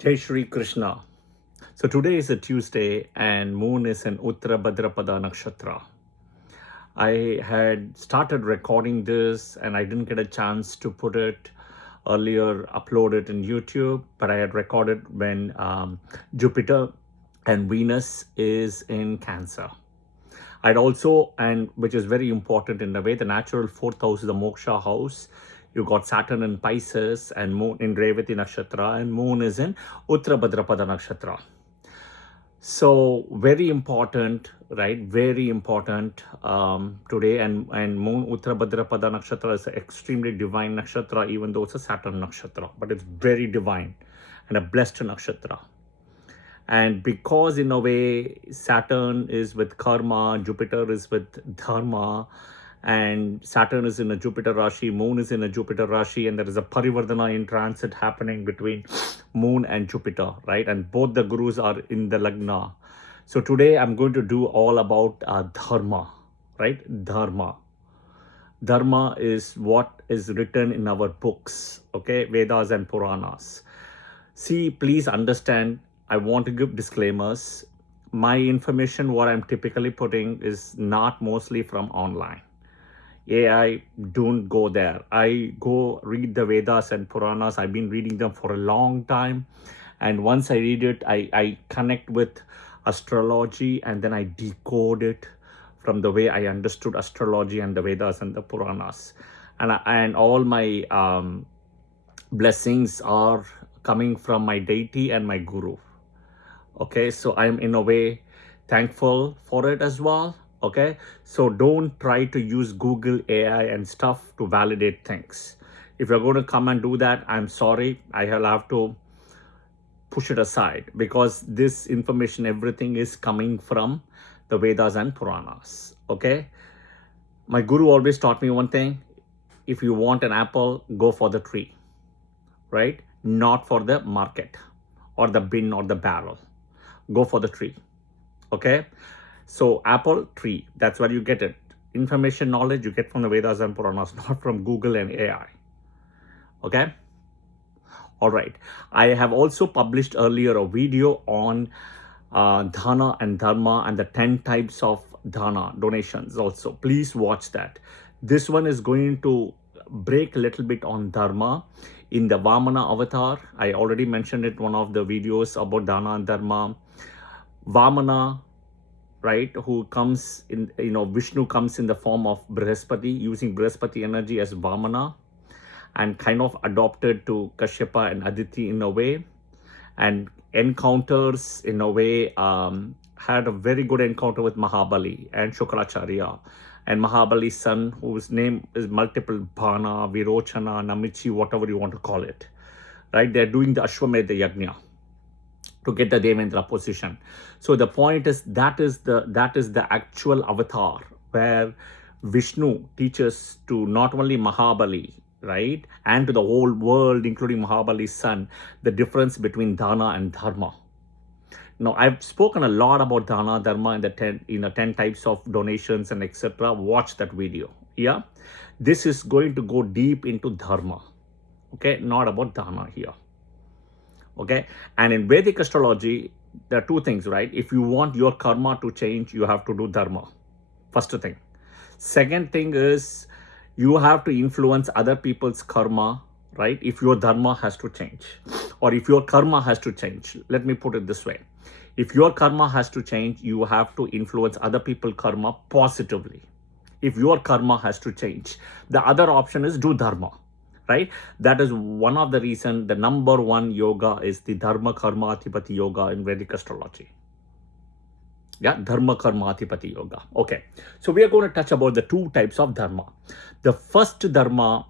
Jai Shri Krishna. So today is a Tuesday and moon is in Uttara Bhadrapada Nakshatra. I had started recording this and I didn't get a chance to put it earlier, upload it in YouTube, but I had recorded when Jupiter and Venus is in Cancer. I'd also, and which is very important in a way, the natural fourth house is the Moksha house. You got Saturn in Pisces and Moon in Revati Nakshatra, and Moon is in Uttara Bhadrapada Nakshatra. So very important, right? Very important today, and Moon Uttara Bhadrapada Nakshatra is an extremely divine nakshatra, even though it's a Saturn nakshatra, but it's very divine and a blessed nakshatra. And because in a way Saturn is with karma, Jupiter is with dharma, and Saturn is in a Jupiter Rashi, Moon is in a Jupiter Rashi, and there is a Parivardhana in transit happening between Moon and Jupiter, right? And both the gurus are in the Lagna. So today I'm going to do all about Dharma, right? Dharma. Dharma is what is written in our books, okay? Vedas and Puranas. See, please understand, I want to give disclaimers. My information, what I'm typically putting is not mostly from online. AI, don't go there. I go read the Vedas and Puranas. I've been reading them for a long time. And once I read it, I connect with astrology and then I decode it from the way I understood astrology and the Vedas and the Puranas. And all my blessings are coming from my deity and my guru. Okay, so I'm in a way thankful for it as well. Okay, so don't try to use Google AI and stuff to validate things. If you're going to come and do that, I'm sorry, I'll have to push it aside, because this information, everything is coming from the Vedas and Puranas. Okay, my guru always taught me one thing: if you want an apple, go for the tree, right? Not for the market or the bin or the barrel. Go for the tree. Okay, so apple, tree, that's where you get it. Information, knowledge you get from the Vedas and Puranas, not from Google and AI. Okay, all right. I have also published earlier a video on Dana and Dharma and the 10 types of Dana donations also. Please watch that. This one is going to break a little bit on Dharma in the Vamana avatar. I already mentioned it one of the videos about Dana and Dharma. Vamana, right, who comes in, Vishnu comes in the form of Brihaspati, using Brihaspati energy as Vamana, and kind of adopted to Kashyapa and Aditi in a way, and encounters in a way, had a very good encounter with Mahabali and Shukracharya, and Mahabali's son, whose name is multiple Bhana, Virochana, Namichi, whatever you want to call it, right? They're doing the Ashwamedha Yajna to get the Devendra position. So the point is that is the actual avatar where Vishnu teaches to not only Mahabali, right, and to the whole world, including Mahabali's son, the difference between Dana and Dharma. Now, I've spoken a lot about Dana, Dharma, and the 10 types of donations and etc. Watch that video. Yeah, this is going to go deep into Dharma. Okay, not about Dana here. Okay, and in Vedic astrology, there are two things, right? If you want your karma to change, you have to do Dharma. First thing. Second thing is you have to influence other people's karma, right? If your Dharma has to change, or if your karma has to change. Let me put it this way. If your karma has to change, you have to influence other people's karma positively. If your karma has to change, the other option is do Dharma. Right? That is one of the reasons the number one yoga is the Dharma Karma Adhipati Yoga in Vedic astrology. Yeah, Dharma Karma Adhipati Yoga. Okay, so we are going to touch about the two types of Dharma. The first Dharma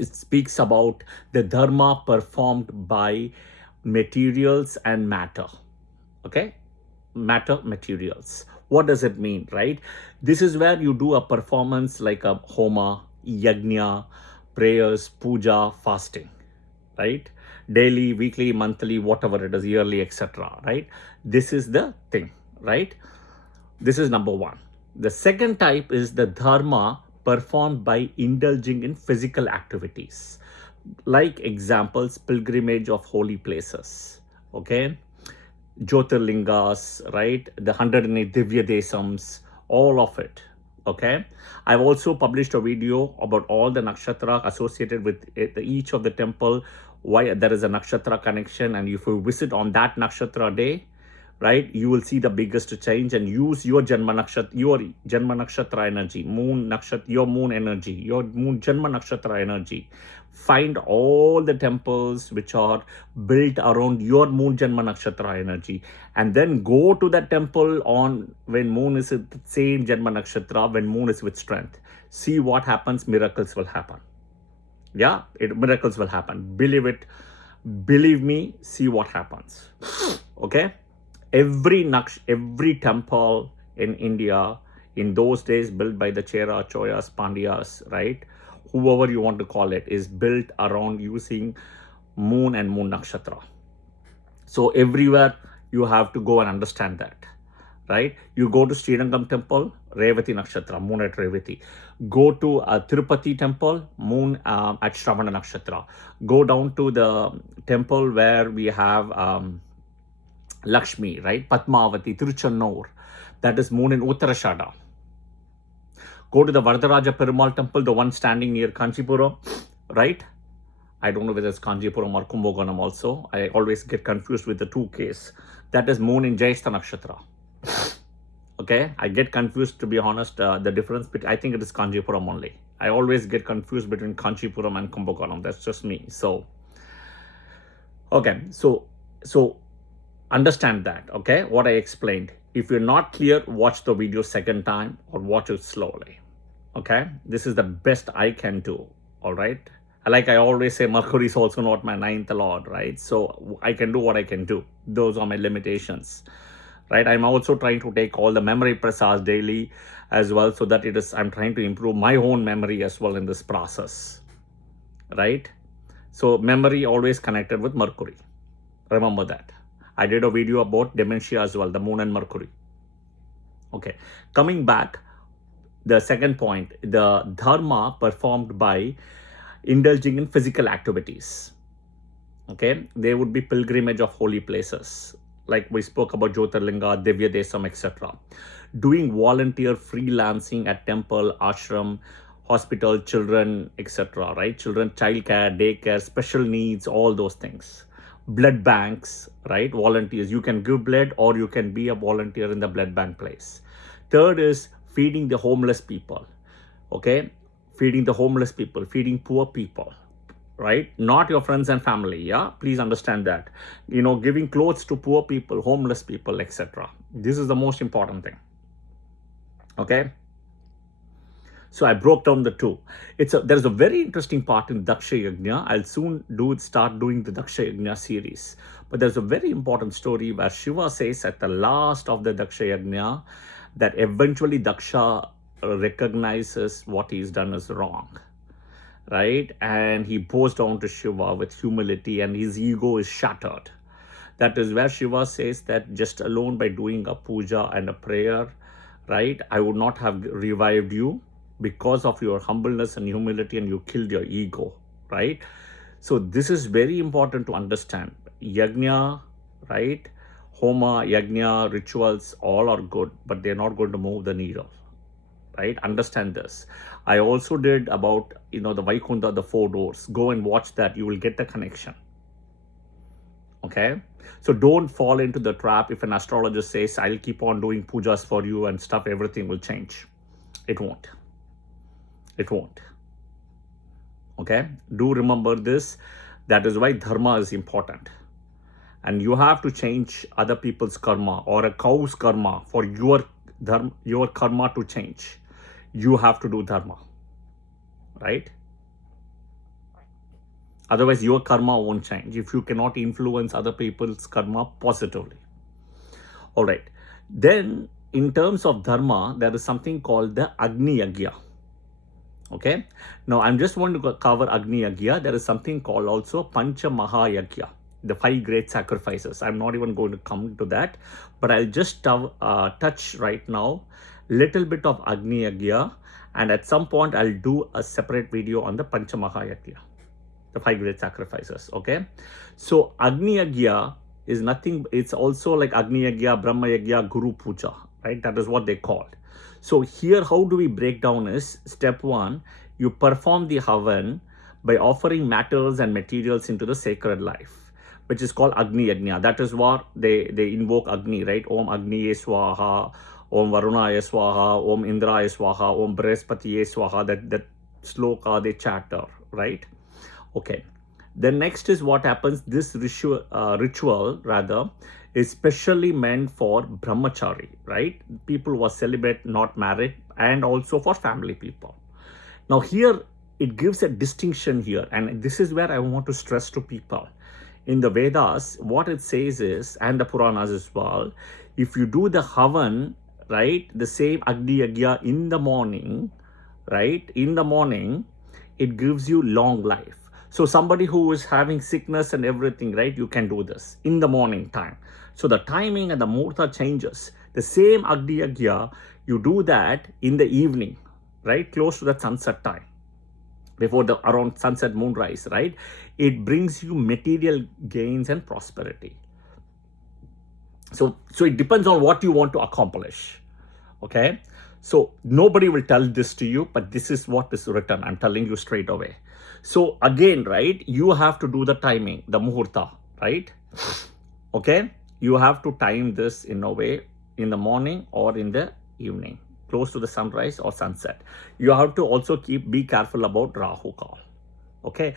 speaks about the Dharma performed by materials and matter. Okay, matter, materials. What does it mean, right? This is where you do a performance like a Homa, Yajna, prayers, puja, fasting, right? Daily, weekly, monthly, whatever it is, yearly, etc. Right? This is the thing, right? This is number one. The second type is the Dharma performed by indulging in physical activities. Like examples, pilgrimage of holy places, okay? Jyotirlingas, right? The 108 Divya Desams, all of it, okay? I've also published a video about all the nakshatra associated with each of the temple, why there is a nakshatra connection, and if you visit on that nakshatra day, right, you will see the biggest change, and use your Janma Nakshatra energy, moon nakshatra, your moon energy, your moon Janma Nakshatra energy. Find all the temples which are built around your moon Janma Nakshatra energy, and then go to that temple on when moon is at the same Janma Nakshatra, when moon is with strength. See what happens, miracles will happen. Yeah, miracles will happen. Believe it, believe me, see what happens. Okay? Every temple in India in those days built by the Chera, Choyas, Pandyas, right? Whoever you want to call it, is built around using moon and moon nakshatra. So everywhere you have to go and understand that, right? You go to Srirangam temple, Revati nakshatra, moon at Revati. Go to a Tirupati temple, moon at Shravana nakshatra. Go down to the temple where we have Lakshmi, right? Padmavati, Tiruchannur, that is moon in Uttarashada. Go to the Varadaraja Perumal temple, the one standing near Kanchipuram, right? I don't know whether it's Kanchipuram or Kumbakonam also. I always get confused with the two cases. That is moon in Jyeshta Nakshatra. Okay, I get confused, to be honest, the difference, but I think it is Kanchipuram only. I always get confused between Kanchipuram and Kumbakonam. That's just me. So, okay, so understand that, okay, what I explained. If you're not clear, watch the video second time or watch it slowly, okay? This is the best I can do, all right? Like I always say, Mercury is also not my ninth lord, right? So I can do what I can do. Those are my limitations, right? I'm also trying to take all the memory prasads daily as well, so that I'm trying to improve my own memory as well in this process, right? So memory always connected with Mercury. Remember that. I did a video about dementia as well, the moon and Mercury. Okay, coming back, the second point, the dharma performed by indulging in physical activities. Okay, there would be pilgrimage of holy places, like we spoke about Jyotirlinga, Divya Desam, etc. Doing volunteer freelancing at temple, ashram, hospital, children, etc. Right, children, childcare, daycare, special needs, all those things. Blood banks, right? Volunteers. You can give blood or you can be a volunteer in the blood bank place. Third is feeding the homeless people. Okay? Feeding the homeless people, feeding poor people, right? Not your friends and family. Yeah? Please understand that. Giving clothes to poor people, homeless people, etc. This is the most important thing. Okay? So I broke down the two. There's a very interesting part in Daksha Yajna. I'll soon start doing the Daksha Yajna series. But there's a very important story where Shiva says at the last of the Daksha Yajna that eventually Daksha recognizes what he's done is wrong, right? And he bows down to Shiva with humility and his ego is shattered. That is where Shiva says that just alone by doing a puja and a prayer, right, I would not have revived you, because of your humbleness and humility, and you killed your ego, right? So this is very important to understand. Yajna, right? Homa, yajna, rituals, all are good, but they're not going to move the needle, right? Understand this. I also did about, the Vaikunta, the 4 doors. Go and watch that. You will get the connection. Okay? So don't fall into the trap if an astrologist says, I'll keep on doing pujas for you and stuff, everything will change. It won't. It won't. Okay? Do remember this. That is why dharma is important. And you have to change other people's karma or a cow's karma for your karma to change. You have to do dharma. Right? Otherwise, your karma won't change if you cannot influence other people's karma positively. All right. Then, in terms of dharma, there is something called the Agni Yagya. Okay. Now, I'm just want to cover Agni Yagya. There is something called also Pancha Maha Yagya, the 5 great sacrifices. I'm not even going to come to that, but I'll just touch right now little bit of Agni Yagya, and at some point I'll do a separate video on the Pancha Maha Yagya, the 5 great sacrifices. Okay. So Agni Yagya is nothing, it's also like Agni Yagya, Brahma Yagya, Guru Puja, right? That is what they called. So here, how do we break down is, step one, you perform the Havan by offering matters and materials into the sacred life, which is called Agni Yagna. That is what they invoke Agni, right? Om Agni Swaha, Om Varuna Swaha, Om Indra Swaha, Om Brihaspati Swaha, that sloka they chatter, right? Okay. Then next is what happens, this ritual rather is specially meant for brahmachari, right? People who are celibate, not married, and also for family people. Now here, it gives a distinction here, and this is where I want to stress to people. In the Vedas, what it says is, and the Puranas as well, if you do the Havan, right, the same Agni Yagya in the morning, right, in the morning, it gives you long life. So somebody who is having sickness and everything, right, you can do this in the morning time. So the timing and the muhurta changes. The same Agni Yagya, you do that in the evening, right, close to the sunset time, before the around sunset moonrise, right? It brings you material gains and prosperity. So it depends on what you want to accomplish, okay? So nobody will tell this to you, but this is what is written. I'm telling you straight away. So again, right, you have to do the timing, the muhurta, right? Okay, you have to time this in a way in the morning or in the evening, close to the sunrise or sunset. You have to also be careful about Rahu Kal. Okay,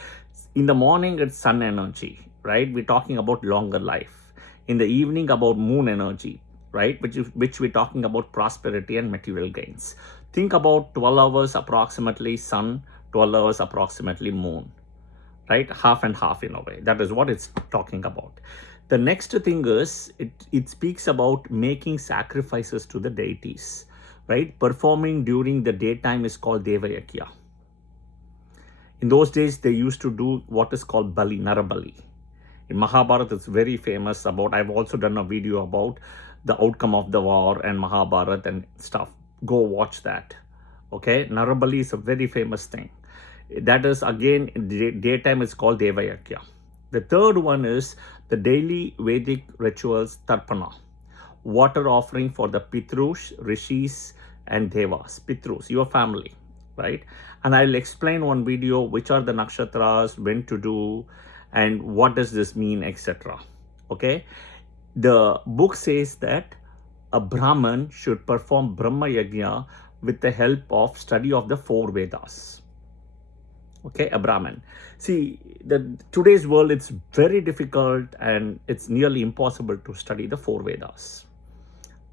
in the morning it's sun energy, right? We're talking about longer life. In the evening about moon energy, right? Which we're talking about prosperity and material gains. Think about 12 hours approximately sun, 12 hours approximately moon, right? Half and half in a way. That is what it's talking about. The next thing is, it speaks about making sacrifices to the deities, right? Performing during the daytime is called Deva Yagya. In those days, they used to do what is called Bali, Narabali. In Mahabharata, it's very famous about, I've also done a video about the outcome of the war and Mahabharata and stuff. Go watch that. Okay, Narabali is a very famous thing. That is, again, in daytime it's called Deva Yagya. The third one is the daily Vedic rituals, Tarpana. Water offering for the Pitrus, Rishis, and Devas. Pitrus, your family, right? And I'll explain one video which are the nakshatras, when to do, and what does this mean, etc. Okay? The book says that a Brahman should perform Brahma Yajna with the help of study of the 4 Vedas. Okay, a Brahman. See, today's world, it's very difficult and it's nearly impossible to study the 4 Vedas.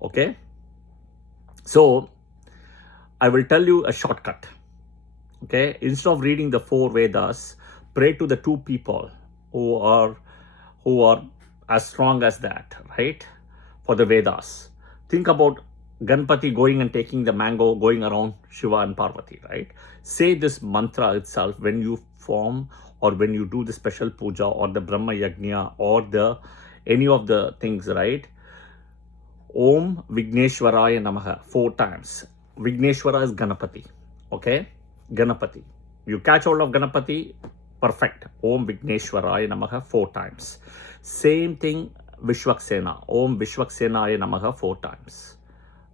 Okay? So, I will tell you a shortcut. Okay? Instead of reading the 4 Vedas, pray to the 2 people who are as strong as that, right? For the Vedas. Think about Ganpati going and taking the mango, going around Shiva and Parvati, right? Say this mantra itself when you form or when you do the special puja or the Brahma Yajna or any of the things, right? Om Vigneshwaraya Namaha 4 times. Vigneshwara is Ganapati, okay? Ganapati. You catch hold of Ganapati, perfect. Om Vigneshwaraya Namaha 4 times. Same thing, Vishwaksena. Om Vishwaksenaya Namaha 4 times.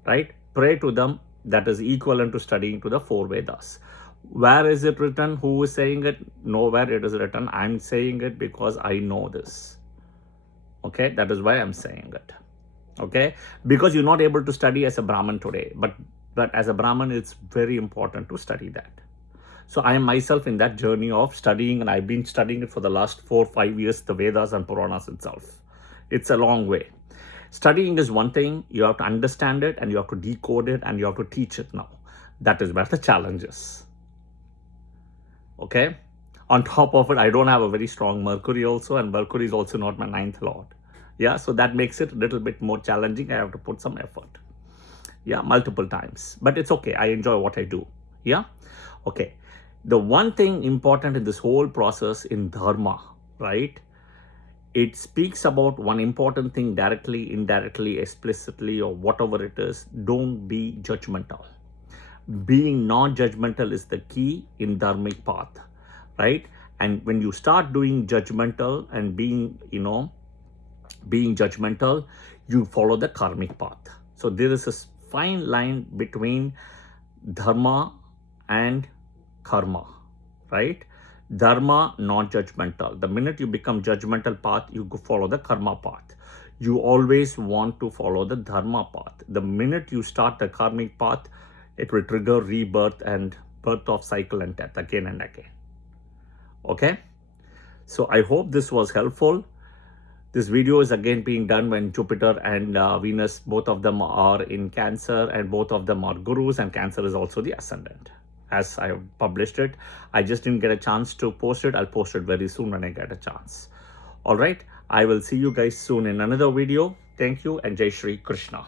Right? Pray to them. That is equivalent to studying to the 4 Vedas. Where is it written? Who is saying it? Nowhere it is written. I'm saying it because I know this. Okay? That is why I'm saying it. Okay? Because you're not able to study as a Brahmin today. But as a Brahmin, it's very important to study that. So I am myself in that journey of studying, and I've been studying it for the last 4-5 years, the Vedas and Puranas itself. It's a long way. Studying is one thing, you have to understand it and you have to decode it and you have to teach it now. That is where the challenge is. Okay? On top of it, I don't have a very strong Mercury also, and Mercury is also not my 9th lord. Yeah, so that makes it a little bit more challenging. I have to put some effort. Yeah, multiple times. But it's okay. I enjoy what I do. Yeah? Okay. The one thing important in this whole process in Dharma, right? It speaks about one important thing directly, indirectly, explicitly, or whatever it is. Don't be judgmental. Being non-judgmental is the key in dharmic path, right? And when you start doing judgmental and being, being judgmental, you follow the karmic path. So there is a fine line between dharma and karma, right? Dharma, not judgmental. The minute you become judgmental path, you go follow the karma path. You always want to follow the dharma path. The minute you start the karmic path, it will trigger rebirth and birth of cycle and death again and again. Okay? So I hope this was helpful. This video is again being done when Jupiter and Venus, both of them are in Cancer, and both of them are gurus, and Cancer is also the ascendant. As I published it, I just didn't get a chance to post it. I'll post it very soon when I get a chance. All right, I will see you guys soon in another video. Thank you, and Jai Shri Krishna.